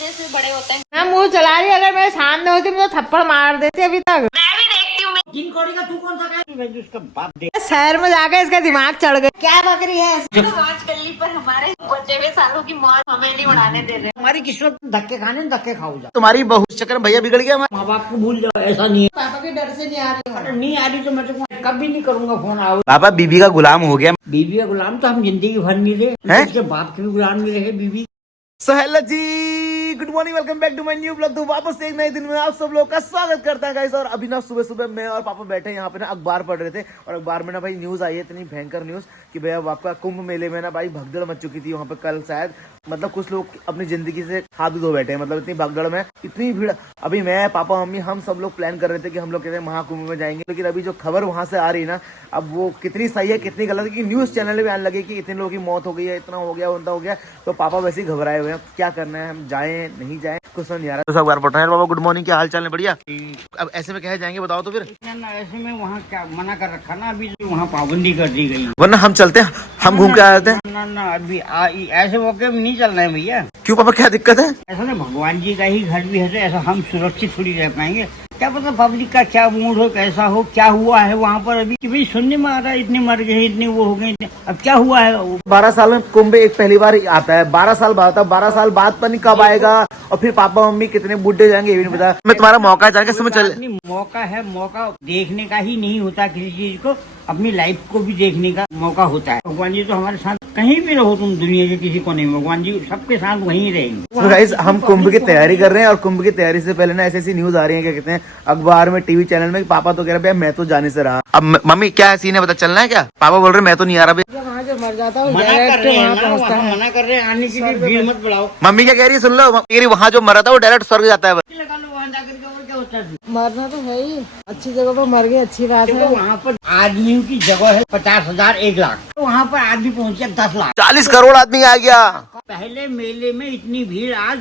जैसे बड़े होते हैं। मैं मुंह चला रही, अगर मेरे सामने होती मैं तो थप्पड़ मार देती अभी तक। मैं भी देखती हूँ। तीन कौड़ी का तू कौन सा कह उसका बाप दे। शहर में जाके इसका दिमाग चढ़ गया। क्या बकरी है? तो आज कल्ली पर हमारे बचे हुए सालों की मौत हमें नहीं उड़ाने दे रहे। हमारी किस्मत धक्के खाने धक्के खाओ जा। तुम्हारी बहू चक्कर में भैया बिगड़ गया। माँ बाप को भूल जाओ, ऐसा नहीं है। पापा के डर से नहीं आ रही अरे नहीं आ रही तो मैं तो कभी नहीं करूंगा फोन। आओ पापा बीबी का गुलाम हो गया। बीबी का गुलाम तो हम जिंदगी भर नहीं रहे हैं? उसके बाप के भी गुलाम नहीं रहे बीबी। सो हेलो जी, good morning, welcome back to my new blog. तो वापस एक नए दिन में आप सब लोग का स्वागत करता है गाइस। और अभी ना सुबह सुबह मैं और पापा बैठे यहाँ पे ना अखबार पढ़ रहे थे, और अखबार में ना भाई न्यूज आई है, इतनी भयंकर न्यूज कि भैया आपका कुंभ मेले में ना भाई भगदड़ मच चुकी थी वहाँ पे कल शायद। मतलब कुछ लोग अपनी जिंदगी से हाथ भी धो बैठे हैं, मतलब इतनी भगदड़ में इतनी भीड़। अभी मैं पापा मम्मी हम सब लोग प्लान कर रहे थे कि हम लोग कहते हैं महाकुंभ में जाएंगे, लेकिन अभी जो खबर वहां से आ रही है ना, अब वो कितनी सही है कितनी गलत है कि न्यूज चैनल में आने लगे कि इतने लोगों की मौत हो गई है, इतना हो गया उतना हो गया। तो पापा वैसे ही घबराए हुए हैं, क्या करना है, हम जाए नहीं जाए कुछ समझ नहीं आ रहा। तो सब बार पढ़ रहे हैं। बाबा गुड मॉर्निंग, क्या हाल चाल है? बढ़िया। अब ऐसे में कहे जाएंगे बताओ तो फिर। ना ऐसे में वहाँ क्या मना कर रखा ना, अभी वहाँ पाबंदी कर दी गई। वरना हम चलते हैं, हम घूम के आ जाते हैं। ना अभी ऐसे मौके में नहीं चलना है भैया। क्यों पापा, क्या दिक्कत है? ऐसा ना भगवान जी का ही घर भी है, तो ऐसा हम सुरक्षित थोड़ी रह पाएंगे। क्या पता पब्लिक का क्या मूड हो, कैसा हो, क्या हुआ है वहाँ पर अभी कि भाई सुनने में आ रहा है इतने मर गए इतने वो हो गए, अब क्या हुआ है। 12 साल में कुंभ एक पहली बार आता है, 12 साल बाद आता है, 12 साल बाद पता नहीं कब आएगा, और फिर पापा मम्मी कितने बुढ़े जाएंगे ये भी नहीं पता। मैं तुम्हारा मौका जाके समझ चल। मौका है, मौका देखने का ही नहीं होता किसी चीज को, अपनी लाइफ को भी देखने का मौका होता है। भगवान जी तो हमारे साथ कहीं भी रहो तुम दुनिया के किसी कोने में, भगवान जी सबके साथ वहीं रहेंगे। तो गाइस हम कुंभ की तैयारी कर रहे हैं, और कुंभ की तैयारी से पहले ना ऐसी न्यूज आ रही है, क्या कहते हैं अखबार में, टीवी चैनल में, पापा तो कह रहे हैं मैं तो जाने से रहा। अब मम्मी क्या सीन है, पता चलना है क्या? पापा बोल रहे मैं तो नहीं आ रहा। वहाँ जो मर जाता है मना कर रहे हैं ना, वहाँ मना कर रहे हैं आने के लिए, भीड़ मत बढ़ाओ। मम्मी क्या कह रही है सुन लो, कह रही वहाँ जो मरा था वो डायरेक्ट स्वर्ग जाता है। लगा लो वहाँ जाकर के, और क्या होता है। मरना तो है ही, अच्छी जगह पर मर गए, अच्छी बात देखो है। वहाँ पर आदमियों की जगह है 50,000 1 लाख, तो वहाँ पर आदमी पहुँचे 10 लाख, 40 करोड़ आदमी आ गया। पहले मेले में इतनी भीड़ आज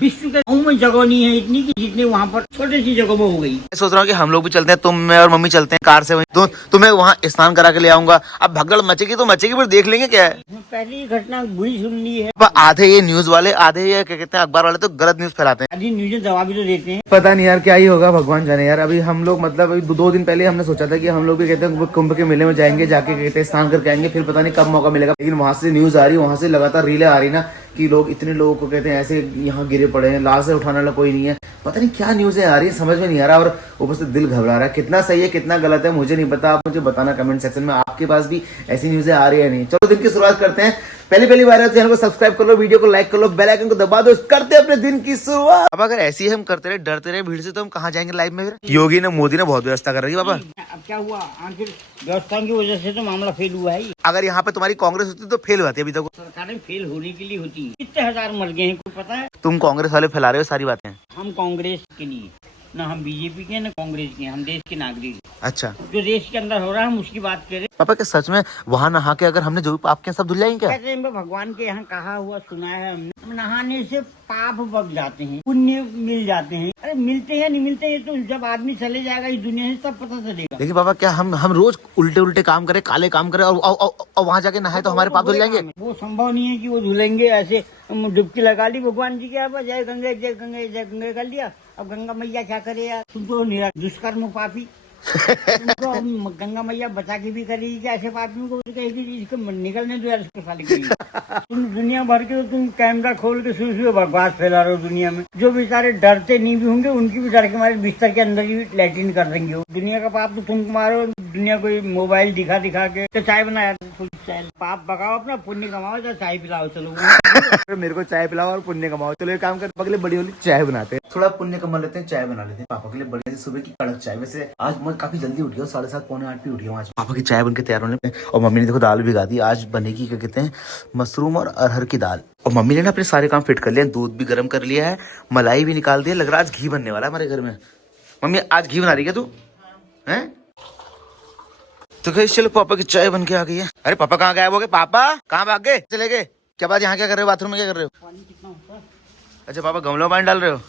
विश्व के गाँव में जगह नहीं है इतनी की जितनी वहाँ पर छोटी सी जगह में हो गई। मैं सोच रहा हूँ कि हम लोग भी चलते हैं, तुम मैं और मम्मी चलते हैं कार से वहीं, तो तुम्हें वहाँ स्नान करा के ले आऊंगा। अब भगदड़ मचेगी तो मचेगी, फिर देख लेंगे क्या है। पहली घटना बुरी सुन ली है। आधे ये न्यूज वाले, आधे ये क्या कहते हैं अखबार वाले तो गलत न्यूज फैलाते हैं। आधी न्यूज दवा भी तो देते हैं। पता नहीं यार क्या ही होगा, भगवान जाने यार। अभी हम लोग मतलब अभी 2 दिन पहले हमने सोचा था कि हम लोग भी कहते हैं कुंभ के मेले में जाएंगे, जाके कहते हैं स्नान करके आएंगे, फिर पता नहीं कब मौका मिलेगा। लेकिन वहां से न्यूज आ रही है, वहां से लगातार रीलें आ रही ना कि लोग इतने लोगों को कहते हैं ऐसे यहाँ गिरे पड़े हैं, लाश से उठाने वाला कोई नहीं है। पता नहीं क्या न्यूज़ें आ रही है, समझ में नहीं आ रहा, और ऊपर से दिल घबरा रहा है। कितना सही है कितना गलत है मुझे नहीं पता, आप मुझे बताना कमेंट सेक्शन में, आपके पास भी ऐसी न्यूज़ें आ रही है नहीं। चलो दिन की शुरुआत करते हैं। पहली बार चैनल को सब्सक्राइब कर लो, वीडियो को लाइक कर लो, बेल आइकन को दबा दो, करते हैं अपने दिन की शुरुआत। अब अगर ऐसे ही हम करते रहे, डरते रहे भीड़ से, तो हम कहाँ जाएंगे लाइव में? फिर योगी ने, मोदी ने बहुत व्यवस्था कर रही है। बाबा अब क्या हुआ, आखिर व्यवस्था की वजह से तो मामला फेल हुआ है। अगर यहाँ पे तुम्हारी कांग्रेस होती तो फेल होती अभी तक। सरकारें फेल होने के लिए होती है। कितने हजार मर गए हैं कोई पता है? तुम कांग्रेस वाले फैला रहे हो सारी बातें। हम कांग्रेस के लिए ना, हम बीजेपी के ना कांग्रेस के, हम देश के नागरिक। अच्छा जो देश के अंदर हो रहा है हम उसकी बात करें। पापा क्या सच में वहाँ नहा के अगर हमने जो भी पाप किया सब धुल जाएंगे क्या? कहते हैं भगवान के यहाँ कहा हुआ सुना है हमने, नहाने से पाप बच जाते हैं, पुण्य मिल जाते हैं। अरे मिलते हैं नहीं मिलते हैं तो जब आदमी चले जाएगा इस दुनिया से तब पता चलेगा। लेकिन बाबा क्या हम रोज उल्टे काम करें, काले काम करें, और वहाँ जाके नहाए तो हमारे पाप धुल जाएंगे? वो संभव नहीं है कि वो धुलेंगे। ऐसे डुबकी लगा ली भगवान जी के यहाँ, जय गंगे जय गंगे जय गंगे कर लिया। अब गंगा मैया क्या करे यार, तुम तो दुष्कर्म पापी। तुमको गंगा मैया बचा के भी करेगी क्या ऐसे आदमी को? इसको निकलने दो यार इसको साले के लिए। तुम दुनिया भर के तुम कैमरा खोल के सुई बकवास फैला रहे हो दुनिया में। जो बेचारे डरते नहीं भी होंगे उनकी भी डर के मारे बिस्तर के अंदर ही लैट्रिन कर देंगे। दुनिया का पाप तो तुम मारो, दुनिया को मोबाइल दिखा के तो चाय बनाया, पाप बगाओ अपना, पुण्य कमाओ, या चाय पिलाओ। चलो मेरे को चाय पिलाओ और पुण्य कमाओ। चलो ये काम कर, पापा के लिए बड़ी वाली चाय बनाते हैं, थोड़ा पुण्य कमा लेते हैं, चाय बना लेते हैं पापा के लिए बढ़िया सुबह की कड़क चाय। वैसे आज मैं काफी जल्दी उठ गया, 7:30 पौने 8 पे उठ गया आज। पापा की चाय बनके तैयार होने पे, और मम्मी ने देखो दाल भिगा दी। आज बनेगी क्या कहते हैं मशरूम और अरहर की दाल। और मम्मी ने ना अपने सारे काम फिट कर लिया, दूध भी गर्म कर लिया है, मलाई भी निकाल दिया। लग रहा है आज घी बनने वाला है हमारे घर में। मम्मी आज घी बना रही है तू हैं? तो कहीं चलो पापा की चाय बन के आ गई है। अरे पापा कहाँ गायब हो गए? पापा कहाँ भाग गए? चले गए क्या बात? यहाँ क्या कर रहे हो? बाथरूम में क्या कर रहे हो? पानी कितना होता है? अच्छा पापा गमलों में पानी डाल रहे हो?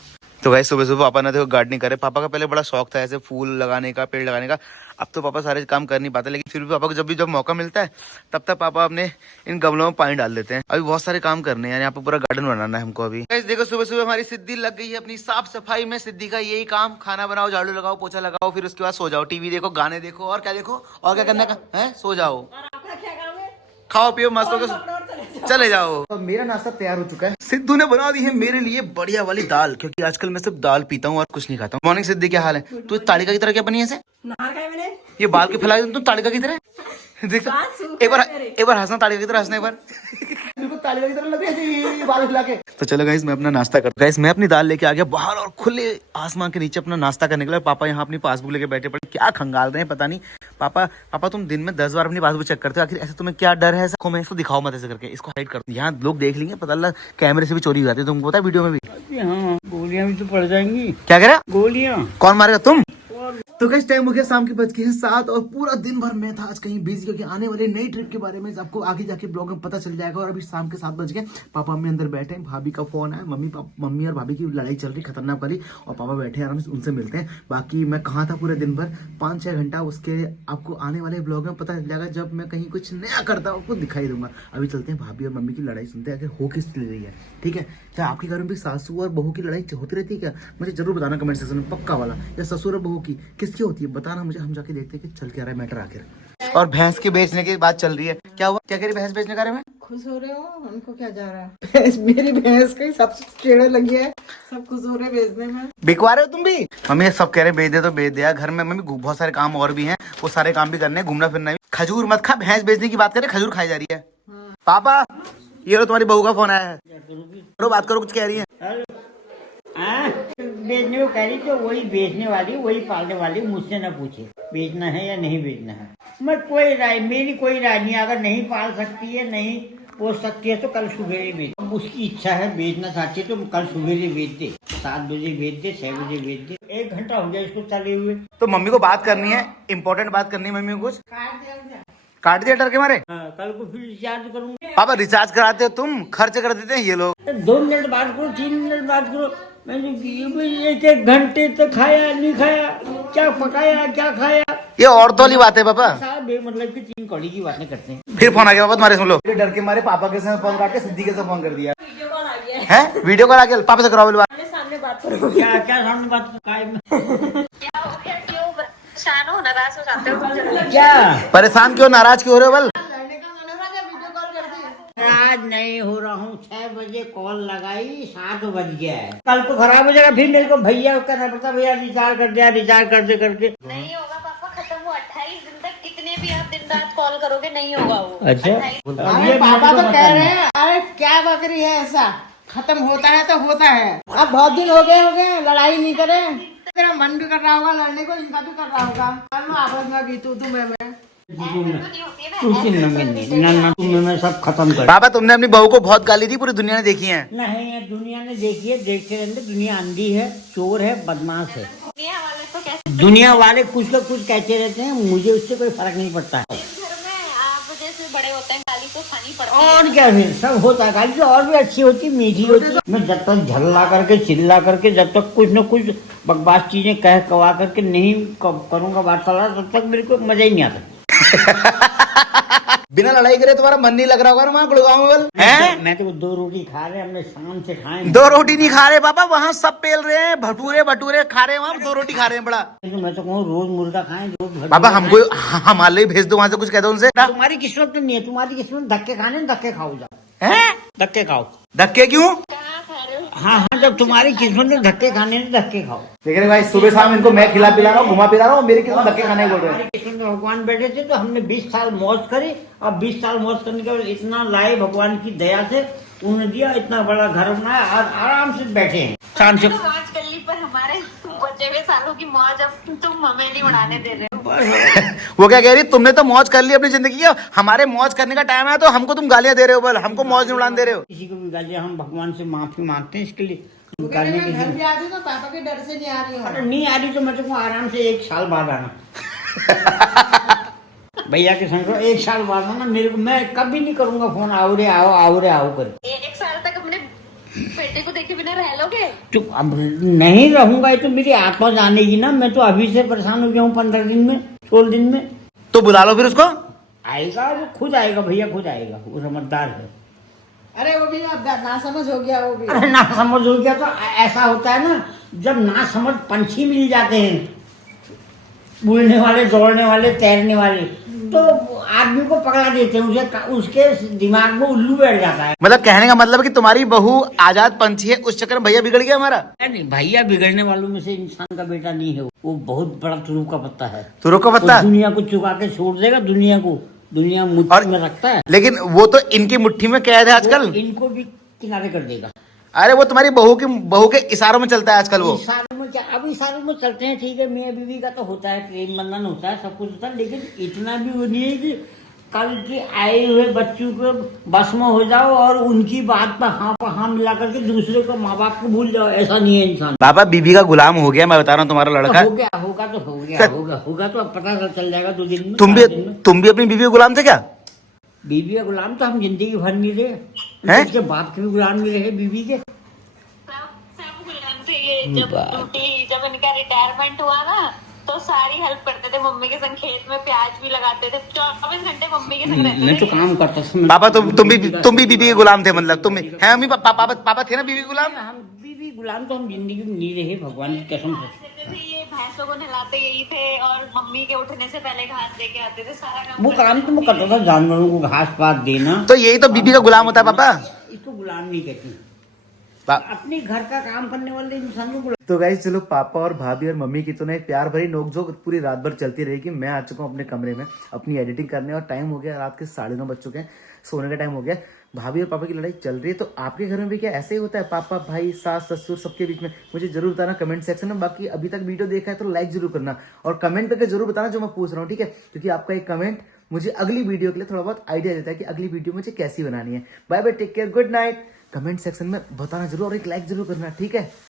तो भाई सुबह सुबह पापा ने देखो गार्डनिंग करे। पापा का पहले बड़ा शौक था ऐसे फूल लगाने का, पेड़ लगाने का। अब तो पापा सारे काम कर नहीं पाते, लेकिन फिर भी पापा को जब मौका मिलता है तब तक पापा अपने इन गमलों में पानी डाल देते हैं। अभी बहुत सारे काम करने हैं, यहाँ पे पूरा गार्डन बनाना है हमको। अभी देखो सुबह सुबह हमारी सिद्धि लग गई है अपनी साफ सफाई में। सिद्धि का यही काम, खाना बनाओ, झाड़ू लगाओ, पोछा लगाओ, फिर उसके बाद सो जाओ, टीवी देखो, गाने देखो, और क्या देखो, और क्या करने का है, सो जाओ, खाओ पियो मस्त होकर चले जाओ। तो मेरा नाश्ता तैयार हो चुका है। सिद्धू ने बना दी है मेरे लिए बढ़िया वाली दाल, क्योंकि आजकल मैं सिर्फ दाल पीता हूँ और कुछ नहीं खाता हूँ। मॉर्निंग सिद्धि, क्या हाल है? तू ताड़िका की तरह क्या बनी है ऐसे? ये बाल के फैला तू ताड़िका की तरह। देख एक बार हंसना, ताड़िका की तरह हंसना एक बार। बिल्कुल तालिका की तरह लग रही है ये बाल हिला के। तो चलो गाइस मैं अपना नाश्ता करता हूँ। गाइस मैं अपनी दाल लेके आ गया बाहर और खुले आसमान के नीचे अपना नाश्ता करने के लिए। पापा यहाँ अपनी पासबुक लेके बैठे पड़े, क्या खंगाल रहे हैं पता नहीं। पापा तुम दिन में 10 बार अपनी पासबुक चेक करते हो, आखिर ऐसे तुम्हें क्या डर है? ऐसा मैं इसको दिखाओ मत ऐसे करके, इसको हाइड कर दो। यहाँ लोग देख लेंगे, पता लगा कैमरे से भी चोरी हो जाती है, तुमको पता है वीडियो में भी। हाँ, गोलियां भी तो पड़ जाएंगी। क्या कह रहा? गोलियां कौन मारेगा? तुम। तो गाइस टाइम हो गया शाम के 7:05 और पूरा दिन भर मैं था आज कहीं बिजी, क्योंकि आने वाली नई ट्रिप के बारे में आपको आगे जाके ब्लॉग में पता चल जाएगा। और अभी शाम के 7 बज गए, पापा मम्मी अंदर बैठे हैं, भाभी का फोन है, मम्मी और भाभी की लड़ाई चल रही खतरनाक वाली, और पापा बैठे हैं आराम से, उनसे मिलते हैं। बाकी मैं कहाँ था पूरे दिन भर, 5-6 घंटा, उसके आपको आने वाले ब्लॉग में पता चल जाएगा। जब मैं कहीं कुछ नया करता हूँ आपको दिखाई दूंगा। अभी चलते हैं भाभी और मम्मी की लड़ाई सुनते हैं, आखिर हो किस ले रही है। ठीक है, क्या आपके घर में भी सासू और बहू की लड़ाई होती रहती है क्या? मुझे जरूर बताना कमेंट सेक्शन में, पक्का वाला। या ससुर और बहू की किसकी होती है बताना मुझे, हम जाके देखते हैं कि चल के आ रहा है मैटर आखिर। और भैंस के बेचने की बात चल रही है, क्या हुआ? क्या कह रही भैंस बेचने के बारे में? खुश हो रहे हो? उनको क्या जा रहा है? भैंस, मेरी भैंस का सबसे टेढ़े लगी है, सब खुश हो रहे बेचने में। बिकवा रहे हो तुम भी? मम्मी सब कह रहे बेच दे तो बेच दिया। घर में मम्मी बहुत सारे काम और भी हैं, वो सारे काम भी करने, घूमना फिरना भी। खजूर मत खा, भैंस बेचने की बात करे, खजूर खाई जा रही है। पापा ये लो तुम्हारी बहू का फोन आया है, करो बात करो, कुछ कह रही है। बेचने को कह रही तो वही बेचने वाली, वही पालने वाली, मुझसे न पूछे बेचना है या नहीं बेचना है। मैं कोई राय, मेरी कोई राय नहीं। अगर नहीं पाल सकती है, नहीं पोस सकती है तो कल सुबह ही बेच। अब उसकी इच्छा है, बेचना चाहती है तो कल सुबह ही बेच दे, 7 बजे बेच दे, 6 बजे बेच दे। 1 घंटा हो गया इसको चले हुए। तो मम्मी को बात करनी है, इम्पोर्टेंट बात करनी है मम्मी को। कुछ काट दिया डर के मारे? कल को फिर रिचार्ज करूंगा। पापा रिचार्ज कराते हो तुम, खर्च कर देते हैं ये लोग। 2 मिनट बात करो, 3 मिनट बात करो। मैंने 1 घंटे तक खाया नहीं खाया, क्या पकाया क्या खाया, ये औरतों वाली बात है पापा। साहब मतलब की 3 कौड़ी की बातें करते हैं। फिर फोन आ गया पापा तुम्हारे, सुन लो। डर के मारे पापा के साथ फोन काट के सिद्धि के साथ फोन कर दिया है, वीडियो कॉल आ गया, पापा से कराओ बात। सामने बात करो। क्या क्या सामने बात क्या हो गया? क्यों परेशान हो, नाराज हो जाते हो? क्या परेशान क्यों, नाराज क्यों हो रहे हो? बल आज नहीं हो रहा हूँ, 6 बजे कॉल लगाई, 7 बज गया है। कल को खराब हो जाएगा, फिर मेरे को भैया करना पड़ता, भैया रिचार्ज कर दिया, रिचार्ज करते करते। नहीं होगा पापा, खत्म हुआ 28 दिन तक। कितने भी आप दिन रात कॉल करोगे नहीं होगा वो। अच्छा, 28 अरे पापा तो कह रहे हैं, अरे क्या बकरी है, ऐसा खत्म होता है तो होता है। अब बहुत दिन हो गए लड़ाई नहीं करे। तेरा मन भी कर रहा होगा लड़ने को, इनका भी कर रहा होगा। आपस में भी तू मैं मैं सब खत्म कर। पापा तुमने अपनी बहू को बहुत गाली दी, पूरी दुनिया ने देखी है। नहीं, दुनिया ने देखी है, देखते रहते। दुनिया अंधी है, चोर है, बदमाश है। दुनिया वाले तो कैसे, दुनिया वाले कुछ ना कुछ कहते रहते हैं, मुझे उससे कोई फर्क नहीं पड़ता है। इस घर में आप जैसे बड़े होते हैं, गाली तो खानी पड़ती है। और क्या फिर सब होता है, गाली तो और भी अच्छी होती, मीठी होती। मैं जब तक झल्ला करके चिल्ला करके, जब तक कुछ न कुछ बकवास चीजें कह कवा करके नहीं करूंगा वार्तालाप, तब तक मेरे को मजा ही नहीं आता। बिना लड़ाई करे तुम्हारा मन नहीं लग रहा होगा ना वहाँ गुड़गांव में? मैं तो 2 रोटी खा रहे, हमने शाम से खाए। 2 रोटी नहीं खा रहे पापा, वहाँ सब पेल रहे हैं, भटूरे खा रहे हैं, वहाँ 2 रोटी खा रहे हैं। बड़ा मैं तो कहूँ रोज मुर्गा खाएं, रोज पापा हमको हमारे लिए भेज दो, वहाँ से कुछ कह दो उनसे। तुम्हारी किस्मत तो नहीं है, तुम्हारी किस्मत धक्के खाने, धक्के खाओ जाओ। हैं? धक्के खाओ। धक्के क्यों? कहाँ खा रहे हो? हाँ, जब तुम्हारी किस्मत में धक्के खाने, धक्के खाओ। देख रहे भाई, सुबह शाम इनको मैं खिला पिला रहा हूँ, घुमा पिला रहा हूँ, मेरे किस्मत धक्के खाने बोल रहे हैं। किस्मत में भगवान बैठे थे तो हमने 20 साल मौज करी, और 20 साल मौज करने के बाद इतना लाए भगवान की दया से, उन्होंने दिया, इतना बड़ा घर बनाया, आराम से बैठे हैं शाम से। मौज कर ली, पर हमारे बचे हुए सालों की मौज अब तुम हमें नहीं उड़ाने दे रहे हो। वो क्या कह रही, तुमने तो मौज कर ली अपनी जिंदगी की, हमारे मौज करने का टाइम है तो हमको तुम गालियां दे रहे हो। बोल हमको मौज नहीं उड़ाने दे रहे हो। किसी को भी गालियां, हम भगवान से माफी मांगते हैं इसके लिए। घर भी आ रही, तो पापा के डर से नहीं आ रही हो। अरे नहीं आ रही तो मैं तो आराम से 1 साल बाद आना। भैया के संग 1 साल बाद आना। मेरे को, मैं कभी नहीं करूंगा फोन, आओ रे आओ कर। 1 साल तक अपने बेटे को देखे बिना रह लोगे? चुप, अब नहीं रहूंगा, ये तो मेरी आत्मा जानेगी ना। मैं तो अभी से परेशान हो गया हूँ, 15 दिन में, 16 दिन में। तो बुला लो फिर उसको। आएगा वो, खुद आएगा भैया, खुद आएगा, वो समझदार है। अरे वो भी अब ना समझ हो गया वो भी। अरे ना समझ हो गया तो ऐसा होता है ना, जब ना समझ पंछी मिल जाते हैं, उड़ने वाले, दौड़ने वाले, तैरने वाले, तो आदमी को पकड़ा देते हैं, उसके दिमाग में उल्लू बैठ जाता है। मतलब कहने का मतलब है कि तुम्हारी बहू आजाद पंछी है, उस चक्कर में भैया बिगड़ गया हमारा। नहीं, भैया बिगड़ने वालों में से इंसान का बेटा नहीं है, वो बहुत बड़ा तुरु का पत्ता है। तुरु का पत्ता? वो दुनिया को चुका के छोड़ देगा, दुनिया को, दुनिया मुट्ठी में रखता है। लेकिन वो तो इनकी मुट्ठी में कैद है आजकल। इनको भी किनारे कर देगा। अरे वो तुम्हारी बहू के इशारों में चलता है आजकल वो। इशारों में क्या, अब इशारों में चलते हैं, ठीक है, मियाँ बीवी का तो होता है, प्रेम बंधन होता है, सब कुछ होता है, लेकिन इतना भी वो नहीं है कि कल के आए हुए बच्चों को बस में हो जाओ और उनकी बात पर हाँ मिला करके दूसरे को, माँ बाप को भूल जाओ। ऐसा नहीं है इंसान। बाबा बीबी का गुलाम हो गया, मैं बता रहा हूँ तुम्हारा लड़का। हो गया, होगा तो हो गया, होगा तो अब पता चल जाएगा 2 दिन में। तुम भी अपनी बीवी के गुलाम थे क्या? बीवी का गुलाम तो हम जिंदगी भर नहीं रहे हैं? उसके बाप के भी गुलाम नहीं रहे बीवी के। सब गुलाम थे ये। जब इनका रिटायरमेंट हुआ ना, तो सारी हेल्प करते थे मम्मी के संग, खेत में प्याज भी लगाते थे, 24 घंटे मम्मी के संग रहते मैं तो थे। काम करता था। पापा तुम भी बीबी के गुलाम थे, मतलब तुम भी है मम्मी पापा थे ना बीबी के गुलाम। हम बीवी गुलाम तो हम जिंदगी में नहीं रहे, भगवान की कसम से। करते थे ये, भैंसों को नहलाते यही थे, और मम्मी के उठने से पहले घास दे के आते थे, सारा काम वो काम तो मैं करता था, जानवरों को घास पात देना। तो यही तो बीबी का गुलाम होता है पापा। इसको गुलाम नहीं कहते, पा- अपने घर का काम करने वाले इंसान को गुलाम। तो गाइस चलो, पापा और भाभी और मम्मी की तो ना एक प्यार भरी नोकझोंक पूरी रात भर चलती रहेगी। मैं आ चुका हूँ अपने कमरे में अपनी एडिटिंग करने, और टाइम हो गया रात के 9:30 बज चुके हैं, सोने का टाइम हो गया। भाभी और पापा की लड़ाई चल रही है, तो आपके घर में भी क्या ऐसे ही होता है? पापा, भाई, सास, ससुर, सबके बीच में? मुझे जरूर बताना कमेंट सेक्शन में। बाकी अभी तक वीडियो देखा है तो लाइक जरूर करना, और कमेंट करके जरूर बताना जो मैं पूछ रहा हूँ, ठीक है? क्योंकि आपका एक कमेंट मुझे अगली वीडियो के लिए थोड़ा बहुत आइडिया देता है कि अगली वीडियो मुझे कैसी बनानी है। Bye bye, take care, good night. Comment section में बताना जरूर, और एक लाइक जरूर करना, ठीक है?